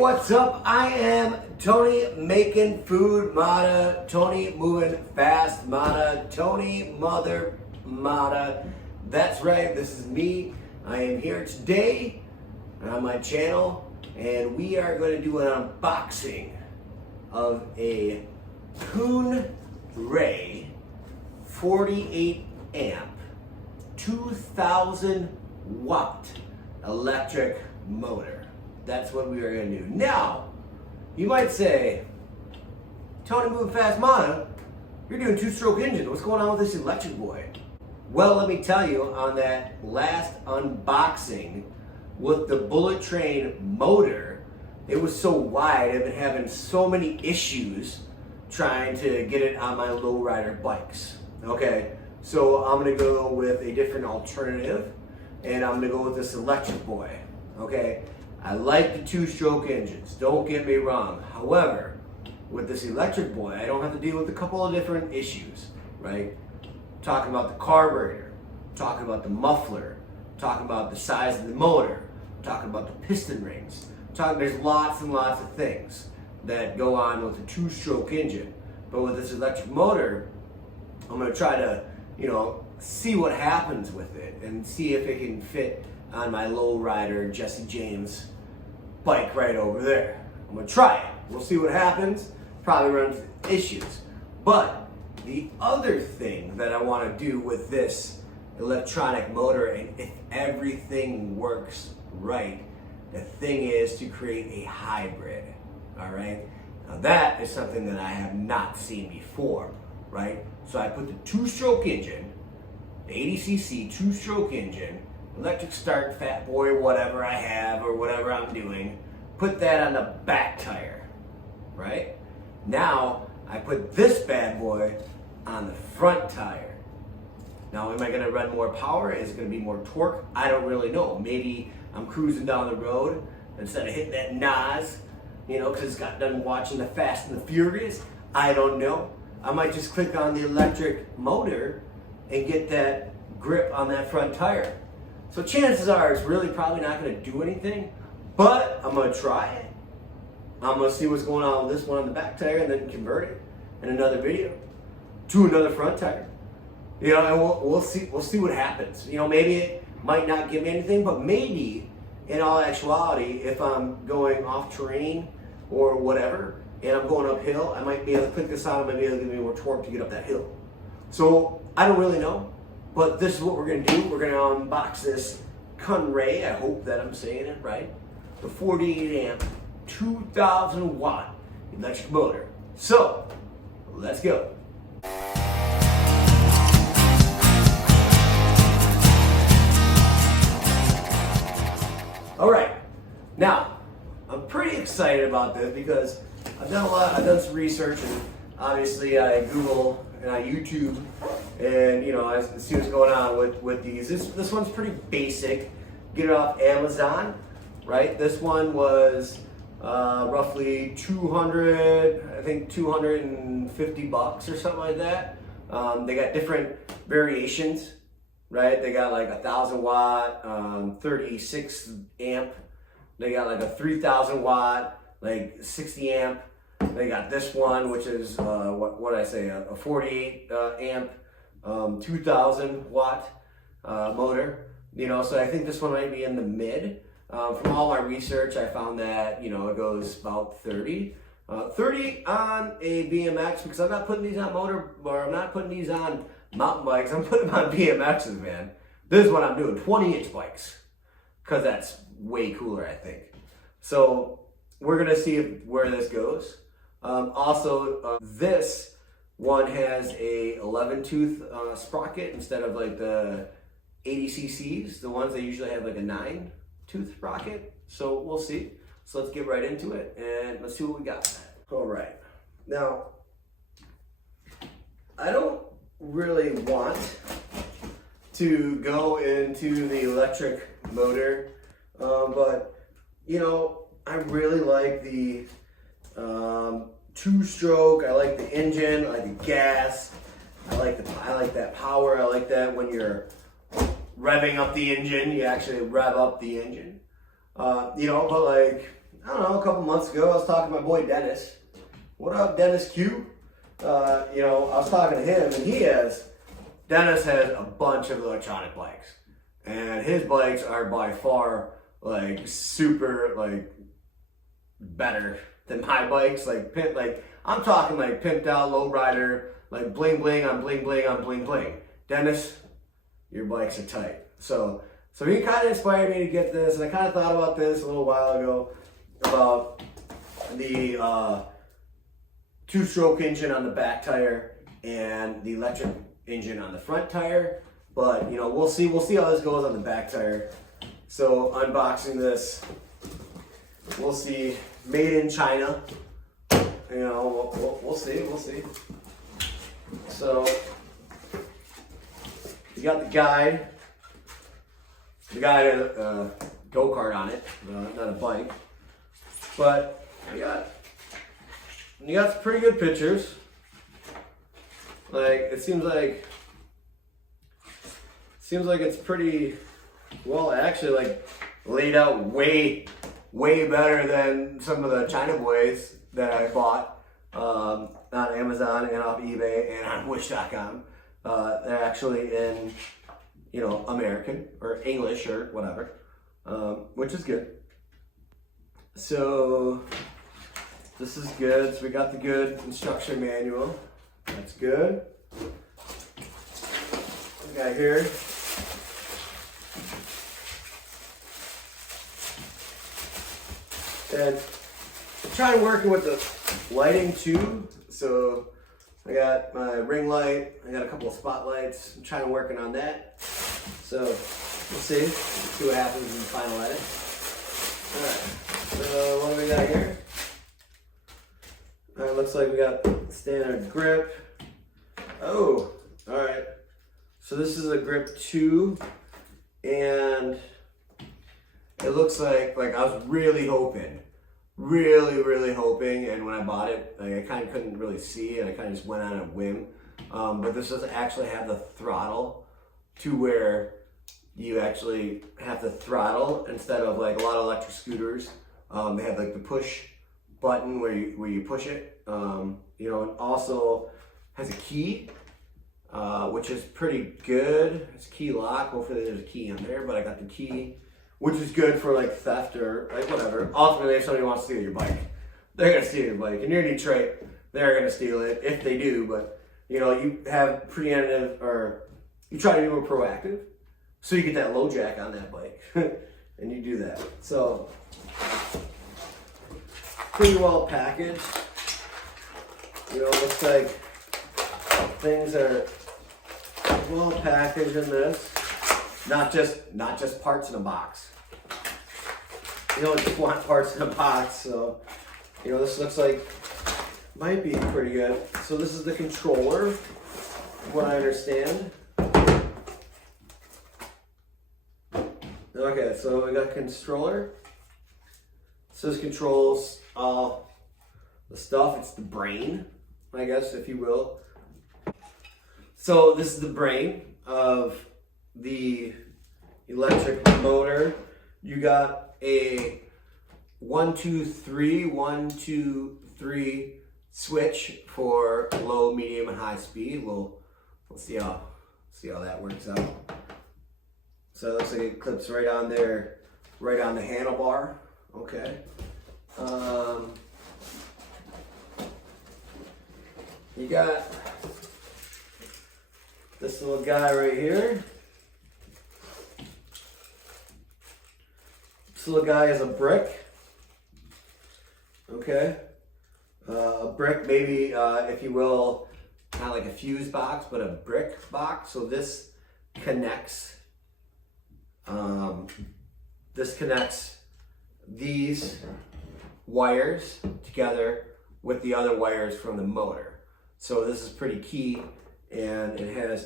what's up? I am Tony making food Mata, Tony moving fast Mata, Tony mother Mata. That's right, this is me. I am here today on my channel and we are going to do an unboxing of a KunRay 48 amp 2000 watt electric motor. That's what we are going to do. Now, you might say, Tony moving fast Mata, you're doing two-stroke engine. What's going on with this electric boy? Well, let me tell you, on that last unboxing with the Bullet Train motor, it was so wide. I've been having so many issues trying to get it on my lowrider bikes. Okay, so I'm going to go with a different alternative, and I'm going to go with this electric boy. Okay, I like the two-stroke engines, don't get me wrong. However, with this electric boy, I don't have to deal with a couple of different issues, right? Talking about the carburetor, talking about the muffler, talking about the size of the motor, talking about the piston rings. There's lots and lots of things that go on with a two-stroke engine. But with this electric motor, I'm going to try to, see what happens with it and see if it can fit on my lowrider Jesse James bike right over there. I'm gonna try it. We'll see what happens. Probably run into issues. But the other thing that I want to do with this electronic motor, and if everything works right, the thing is to create a hybrid. All right. Now that is something that I have not seen before, right? So I put the two-stroke engine, the 80cc two-stroke engine, electric start, fat boy, whatever I have or whatever I'm doing, put that on the back tire, right? Now I put this bad boy on the front tire. Now am I going to run more power? Is it going to be more torque? I don't really know. Maybe I'm cruising down the road instead of hitting that NOS, because it's got done watching the Fast and the Furious. I don't know. I might just click on the electric motor and get that grip on that front tire. So chances are it's really probably not going to do anything, but I'm going to try it. I'm going to see what's going on with this one on the back tire and then convert it in another video to another front tire. And we'll see what happens. Maybe it might not give me anything, but maybe in all actuality, if I'm going off terrain or whatever, and I'm going uphill, I might be able to click this on and maybe it'll give me more torque to get up that hill. So I don't really know. But this is what we're going to do. We're going to unbox this KunRay. I hope that I'm saying it right. The 48 amp, 2000 watt electric motor. So, let's go. All right. Now, I'm pretty excited about this because I've done some research, and obviously I Google and I YouTube, and I see what's going on with these. This one's pretty basic. Get it off Amazon, right? This one was roughly 250 bucks or something like that. They got different variations, right? They got like 1,000 watt, 36 amp. They got like a 3,000 watt, like 60 amp. They got this one, which is what I say, a 48 amp, 2,000 watt motor. So I think this one might be in the mid. From all my research, I found that it goes about 30 on a BMX, because I'm not putting these on I'm not putting these on mountain bikes. I'm putting them on BMXs, man. This is what I'm doing, 20-inch bikes, because that's way cooler, I think. So we're gonna see where this goes. This one has a 11 tooth sprocket instead of like the 80cc's. The ones that usually have like a 9 tooth sprocket. So we'll see. So let's get right into it and let's see what we got. All right. Now, I don't really want to go into the electric motor, but I really like the two-stroke. I like the engine. I like the gas. I like that power. I like that when you're revving up the engine, you actually rev up the engine. But like I don't know, a couple months ago, I was talking to my boy Dennis. What up, Dennis Q? You know, I was talking to him, and Dennis has a bunch of electronic bikes. And his bikes are by far, like, super, like, better than my bikes. Like, I'm talking, like, pimped out, lowrider, like, bling bling on bling bling on bling bling. Dennis, your bikes are tight. So he kind of inspired me to get this, and I kind of thought about this a little while ago, about the two-stroke engine on the back tire and the electric engine on the front tire. But, you know, we'll see how this goes on the back tire. So, unboxing this, we'll see. Made in China. You know, we'll see. So, you got the guide. The guide has a go-kart on it, not a bike. But you got some pretty good pictures. Like, it seems like it's pretty well, actually, like, laid out way better than some of the China boys that I bought on Amazon and off eBay and on Wish.com. They're actually in, you know, American or English or whatever, which is good. So this is good. So we got the good instruction manual. That's good. We got here. And I'm trying working with the lighting too. So I got my ring light. I got a couple of spotlights. I'm trying working on that. So we'll see what happens in the final edit. All right. So what do we got here? All right. Looks like we got standard grip. Oh, all right. So this is a grip 2, and it looks like I was really hoping, and when I bought it, like, I kind of couldn't really see, and I kind of just went on a whim. But this doesn't actually have the throttle to where you actually have the throttle instead of, like, a lot of electric scooters. They have, like, the push button where you push it. You know, and also has a key, which is pretty good. It's key lock. Hopefully there's a key on there, but I got the key, which is good for, like, theft or, like, whatever. Ultimately, if somebody wants to steal your bike, they're going to steal your bike. And you're in Detroit, they're going to steal it if they do. But, you know, you have preemptive, or you try to be more proactive, so you get that low jack on that bike. And you do that. So, pretty well packaged. You know, it looks like things are well packaged in this. Not just parts in a box. You don't just want parts in a box, so, you know, this looks like might be pretty good. So this is the controller, from what I understand. Okay, so we got a controller. So this controls all the stuff. It's the brain, I guess, if you will. So this is the brain of the electric motor. You got a 1, 2, 3 switch for low, medium, and high speed. Let's see how that works out. So it looks like it clips right on there, right on the handlebar. Okay. You got this little guy right here. This little guy is a brick. Okay. A brick, maybe, if you will, not like a fuse box, but a brick box. So this connects. This connects these wires together with the other wires from the motor. So this is pretty key, and it has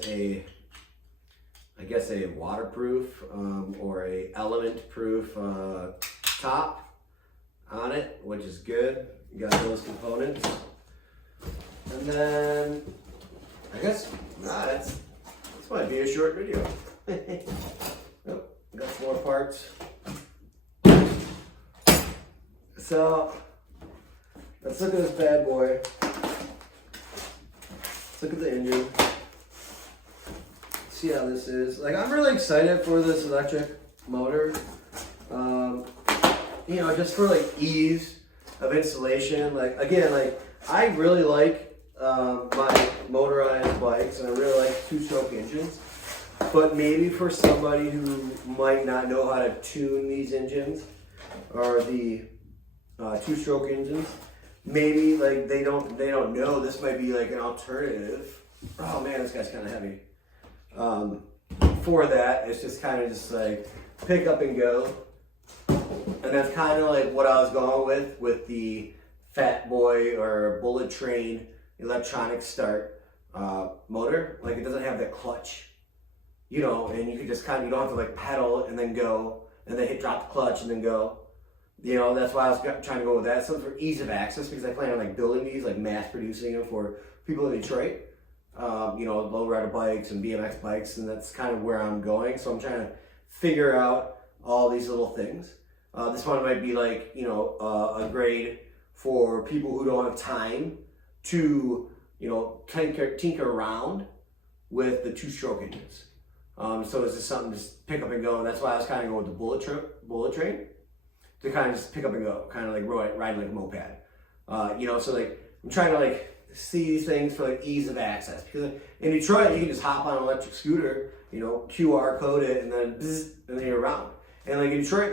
I guess a waterproof or a element-proof top on it, which is good. You got those components, and then I guess this might be a short video. Oh, got some more parts. So let's look at this bad boy. Let's look at the engine. See how this is. Like, I'm really excited for this electric motor. You know, just for like ease of installation. Like, again, like I really like my motorized bikes, and I really like two-stroke engines. But maybe for somebody who might not know how to tune these engines, or the two-stroke engines, maybe like they don't know, this might be like an alternative. Oh man, this guy's kind of heavy. For that, it's just kind of just like pick up and go. And that's kind of like what I was going with the Fat Boy or Bullet Train electronic start motor. Like, it doesn't have the clutch, you know, and you can just kind of, you don't have to like pedal and then go, and then drop the clutch and then go. You know, that's why I was trying to go with that. So for ease of access, because I plan on like building these, like mass producing them for people in Detroit. You know, low rider bikes and BMX bikes, and that's kind of where I'm going. So I'm trying to figure out all these little things. This one might be like, you know, a grade for people who don't have time to, you know, tinker around with the two-stroke engines. So it's just something to just pick up and go. And that's why I was kind of going with the bullet train to kind of just pick up and go, kind of like riding like a moped. You know, so like I'm trying to like see these things for like ease of access, because in Detroit you can just hop on an electric scooter, you know, QR code it, and then bzz, and then you're around. And like in Detroit,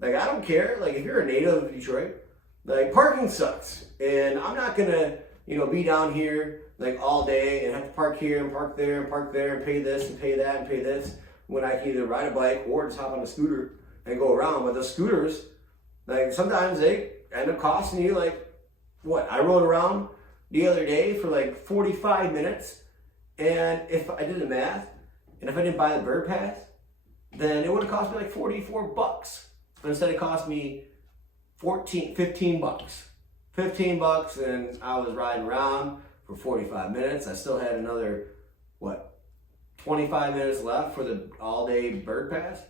like I don't care, like if you're a native of Detroit, like parking sucks, and I'm not gonna, you know, be down here like all day and have to park here and park there and park there and pay this and pay that and pay this, when I can either ride a bike or just hop on a scooter and go around. But those scooters, like sometimes they end up costing you like, what, I rode around the other day for like 45 minutes, and if I did the math, and if I didn't buy the bird pass, then it would have cost me like 44 bucks. But instead it cost me 15 bucks. 15 bucks, and I was riding around for 45 minutes. I still had another, what, 25 minutes left for the all-day bird pass.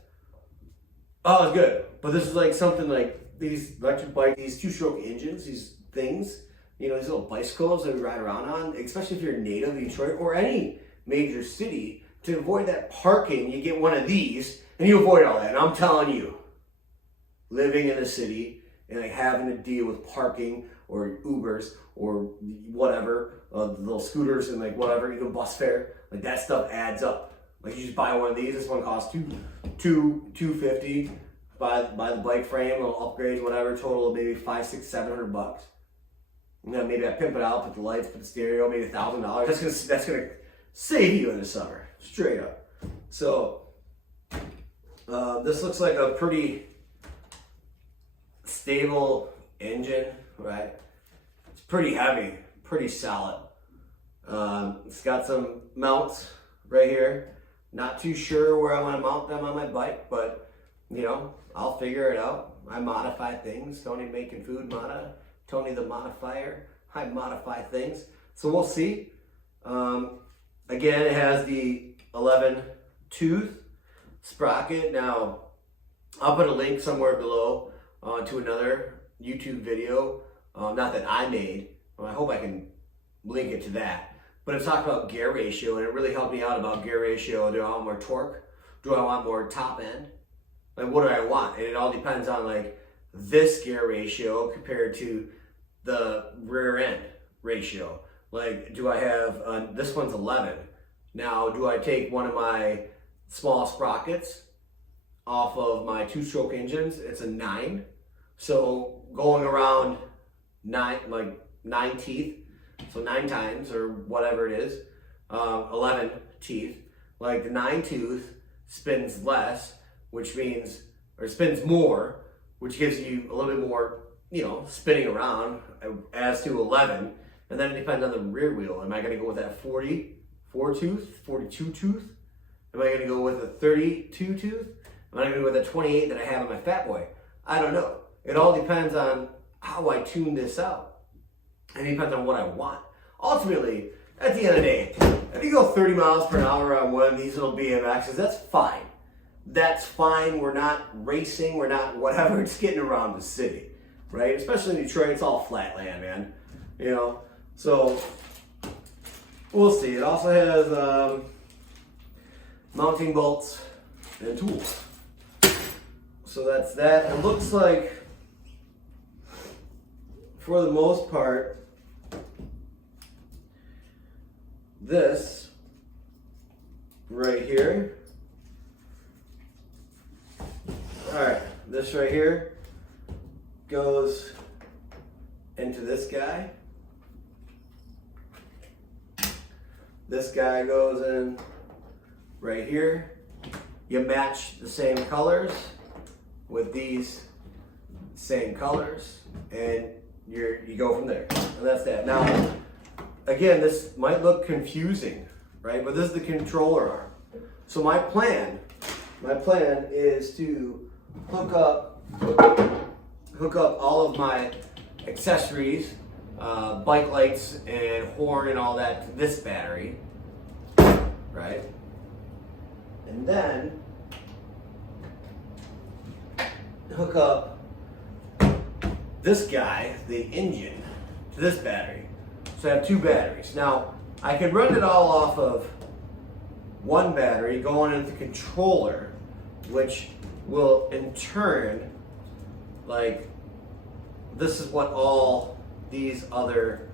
Oh, it's good. But this is like something like these electric bikes, these two-stroke engines, these things, you know, these little bicycles that we ride around on, especially if you're native to Detroit or any major city, to avoid that parking, you get one of these and you avoid all that. And I'm telling you, living in the city and like having to deal with parking or Ubers or whatever, little scooters and like whatever, even bus fare, like that stuff adds up. Like you just buy one of these, this one costs $250. Buy the bike frame, little upgrades, whatever, total of maybe $500, $600, $700 bucks. You know, maybe I pimp it out, put the lights, put the stereo, maybe $1,000. That's gonna save you in the summer, straight up. So this looks like a pretty stable engine, right? It's pretty heavy, pretty solid. It's got some mounts right here. Not too sure where I want to mount them on my bike, but you know, I'll figure it out. I modify things. Tony making food Tony the modifier. I modify things. So we'll see. Again, it has the 11 tooth sprocket. Now, I'll put a link somewhere below to another YouTube video, not that I made. I hope I can link it to that. But it's talking about gear ratio, and it really helped me out about gear ratio. Do I want more torque? Do I want more top end? Like, what do I want? And it all depends on like this gear ratio compared to the rear end ratio. Like, do I have, this one's 11. Now, do I take one of my small sprockets off of my two-stroke engines? It's a 9. So going around 9 teeth, so 9 times or whatever it is, 11 teeth. Like the 9 tooth spins less, which means, or spins more, which gives you a little bit more, you know, spinning around as to 11. And then it depends on the rear wheel. Am I going to go with that 44 tooth, 42 tooth? Am I going to go with a 32 tooth? Am I going to go with a 28 that I have on my Fat Boy? I don't know. It all depends on how I tune this out. And it depends on what I want. Ultimately, at the end of the day, if you go 30 miles per hour on one of these little BMXs, that's fine. That's fine. We're not racing. We're not whatever. It's getting around the city. right? Especially in Detroit, it's all flat land, man. You know, so we'll see. It also has mounting bolts and tools. So that's that. It looks like, for the most part, this right here, all right, this right here goes into this guy. This guy goes in right here. You match the same colors with these same colors, and you go from there. And that's that. Now, again, this might look confusing, right? But this is the controller arm. So my plan is to hook up all of my accessories, bike lights and horn and all that to this battery, right? And then hook up this guy, the engine, to this battery. So I have two batteries. Now, I can run it all off of one battery going into the controller, which will in turn, like, this is what all these other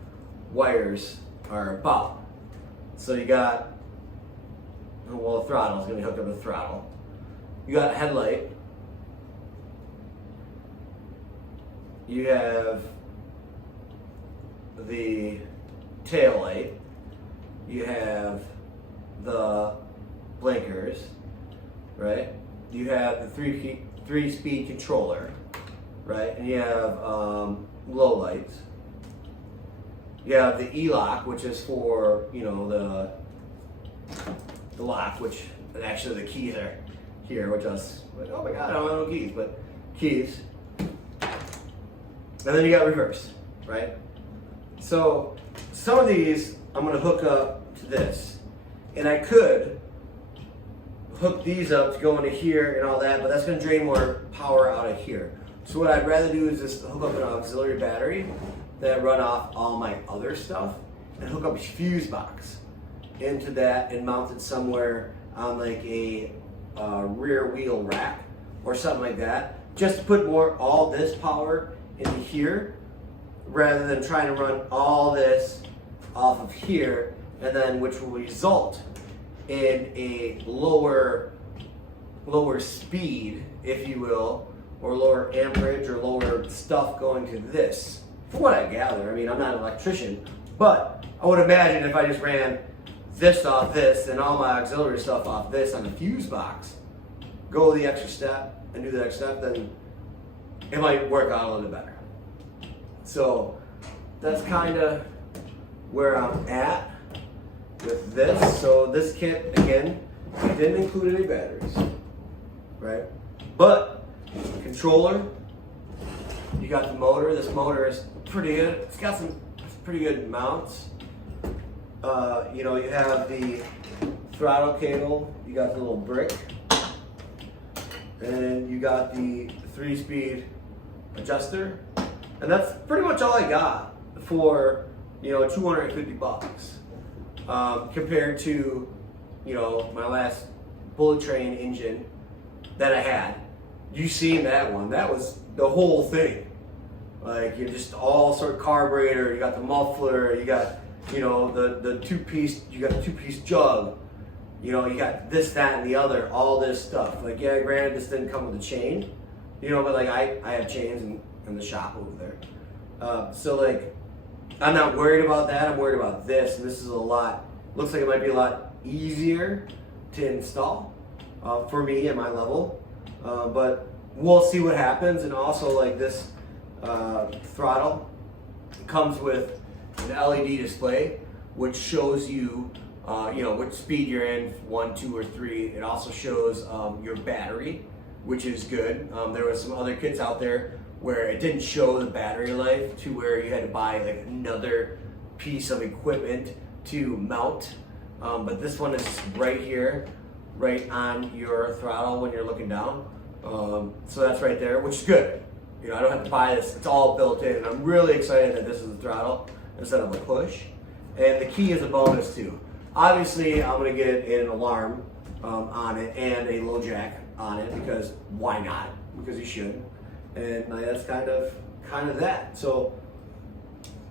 wires are about. So you got, well, the throttle is going to be hooked up to the throttle. You got a headlight. You have the tail light. You have the blinkers, right? You have the three-speed controller, right? And you have low lights. You have the E-lock, which is for, you know, the lock, which, and actually the keys are here, which I was like, oh my God, I don't have no keys, but keys. And then you got reverse, right? So some of these I'm gonna hook up to this, and I could hook these up to go into here and all that, but that's gonna drain more power out of here. So what I'd rather do is just hook up an auxiliary battery that run off all my other stuff, and hook up a fuse box into that and mount it somewhere on like a rear wheel rack or something like that, just to put all this power into here rather than trying to run all this off of here, and then which will result in a lower speed, if you will, or lower amperage or lower stuff going to this. From what I gather, I mean, I'm not an electrician, but I would imagine if I just ran this off this and all my auxiliary stuff off this on the fuse box, go the extra step and do the next step, then it might work out a little bit better. So that's kind of where I'm at with this. So this kit, again, it didn't include any batteries, right? But controller, you got the motor. This motor is pretty good. It's got some pretty good mounts. You know, you have the throttle cable, you got the little brick, and you got the 3-speed adjuster, and that's pretty much all I got for, you know, $250 compared to, you know, my last Bullet Train engine that I had. You seen that one? That was the whole thing. Like, you just all sort of carburetor. You got the muffler. You got, you know, the two-piece. You got the two-piece jug. You know, you got this, that, and the other. All this stuff. Like, yeah, granted, this didn't come with a chain. You know, but like I have chains in the shop over there. So like, I'm not worried about that. I'm worried about this. And this is a lot. Looks like it might be a lot easier to install for me at my level. But we'll see what happens. And also, like, this throttle comes with an LED display, which shows you, you know, which speed you're in, 1, 2, or 3. It also shows your battery, which is good. There was some other kits out there where it didn't show the battery life, to where you had to buy like another piece of equipment to mount. But this one is right here, right on your throttle when you're looking down. So that's right there, which is good. You know, I don't have to buy this. It's all built in. I'm really excited that this is a throttle instead of a push. And the key is a bonus too. Obviously, I'm gonna get an alarm on it and a low jack on it because why not? Because you should. And that's kind of that. So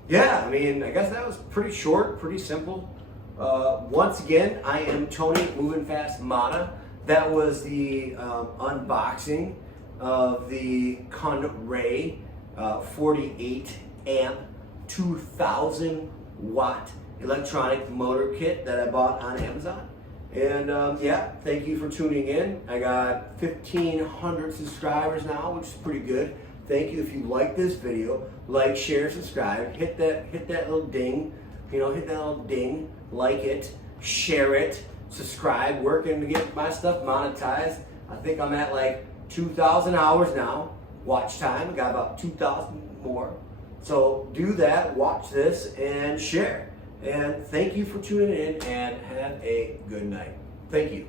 yeah, I mean, I guess that was pretty short, pretty simple. Once again, I am Tony Moving Fast Mana. That was the unboxing of the KunRay 48 amp 2000 watt electronic motor kit that I bought on Amazon. And yeah, thank you for tuning in. I got 1,500 subscribers now, which is pretty good. Thank you. If you like this video, like, share, subscribe, hit that little ding, hit that little ding, like it, share it, subscribe, working to get my stuff monetized. I think I'm at like 2,000 hours now, watch time. I got about 2,000 more. So do that, watch this, and share. And thank you for tuning in, and have a good night. Thank you.